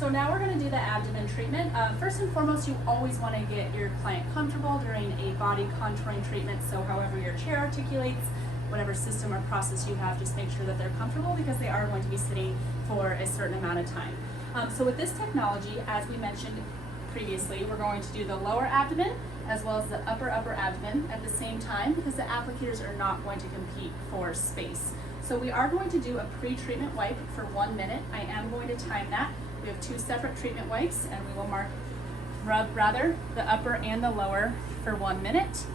So now we're going to do the abdomen treatment. First and foremost, you always want to get your client comfortable during a body contouring treatment. So however your chair articulates, whatever system or process you have, just make sure that they're comfortable because they are going to be sitting for a certain amount of time. So with this technology, as we mentioned previously, we're going to do the lower abdomen as well as the upper abdomen at the same time because the applicators are not going to compete for space. So we are going to do a pre-treatment wipe for 1 minute. I am going to time that. We have 2 separate treatment wipes and we will rub the upper and the lower for 1 minute.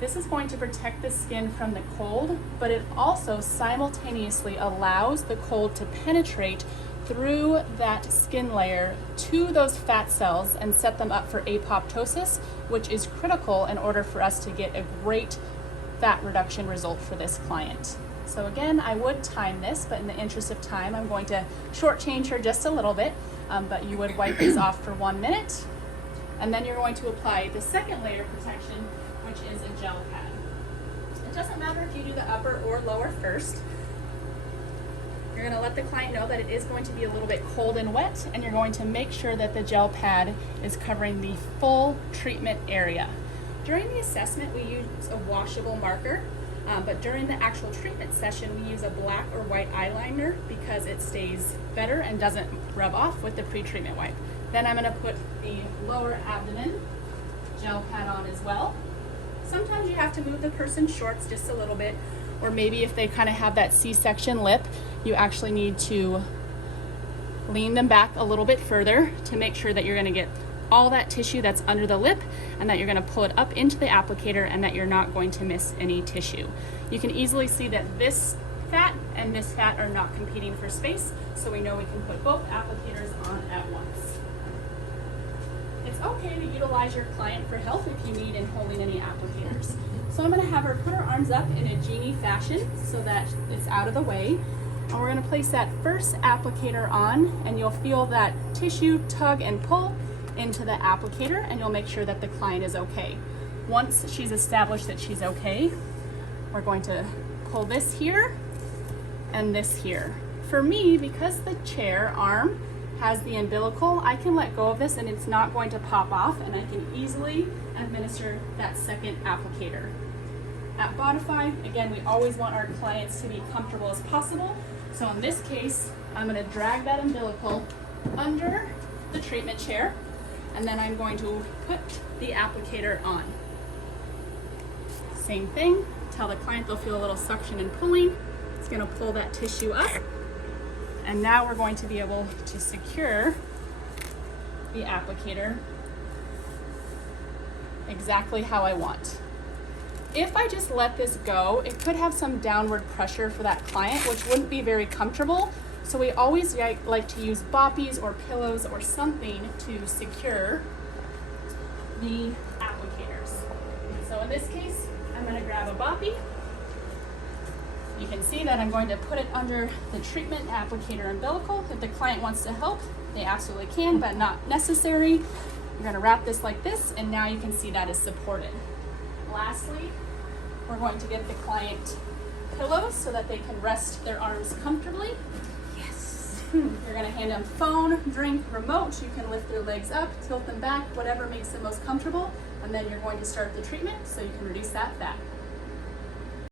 This is going to protect the skin from the cold, but it also simultaneously allows the cold to penetrate through that skin layer to those fat cells and set them up for apoptosis, which is critical in order for us to get a great fat reduction result for this client. So again, I would time this, but in the interest of time, I'm going to shortchange her just a little bit, but you would wipe this off for 1 minute. And then you're going to apply the second layer protection, which is a gel pad. It doesn't matter if you do the upper or lower first. You're going to let the client know that it is going to be a little bit cold and wet, and you're going to make sure that the gel pad is covering the full treatment area. During the assessment, we use a washable marker, but during the actual treatment session, we use a black or white eyeliner because it stays better and doesn't rub off with the pre-treatment wipe. Then I'm going to put the lower abdomen gel pad on as well. Sometimes you have to move the person's shorts just a little bit, or maybe if they kind of have that C-section lip, you actually need to lean them back a little bit further to make sure that you're going to get all that tissue that's under the lip and that you're going to pull it up into the applicator and that you're not going to miss any tissue. You can easily see that this fat and this fat are not competing for space, so we know we can put both applicators on at once. It's okay to utilize your client for help if you need in holding any applicators. So I'm going to have her put her arms up in a genie fashion so that it's out of the way. And we're going to place that first applicator on, and you'll feel that tissue tug and pull into the applicator, and you'll make sure that the client is okay. Once she's established that she's okay, we're going to pull this here and this here. For me, because the chair arm has the umbilical, I can let go of this and it's not going to pop off, and I can easily administer that second applicator. At Bodify, again, we always want our clients to be comfortable as possible. So in this case, I'm going to drag that umbilical under the treatment chair, and then I'm going to put the applicator on. Same thing, tell the client they'll feel a little suction and pulling. It's going to pull that tissue up. And now we're going to be able to secure the applicator exactly how I want. If I just let this go, it could have some downward pressure for that client, which wouldn't be very comfortable. So we always like to use boppies or pillows or something to secure the applicators. So in this case, I'm going to grab a boppy. You can see that I'm going to put it under the treatment applicator umbilical. If the client wants to help, they absolutely can, but not necessary. You're going to wrap this like this, and now you can see that is supported. Lastly, we're going to give the client pillows so that they can rest their arms comfortably. Yes. You're going to hand them phone, drink, remote. You can lift their legs up, tilt them back, whatever makes them most comfortable, and then you're going to start the treatment so you can reduce that fat.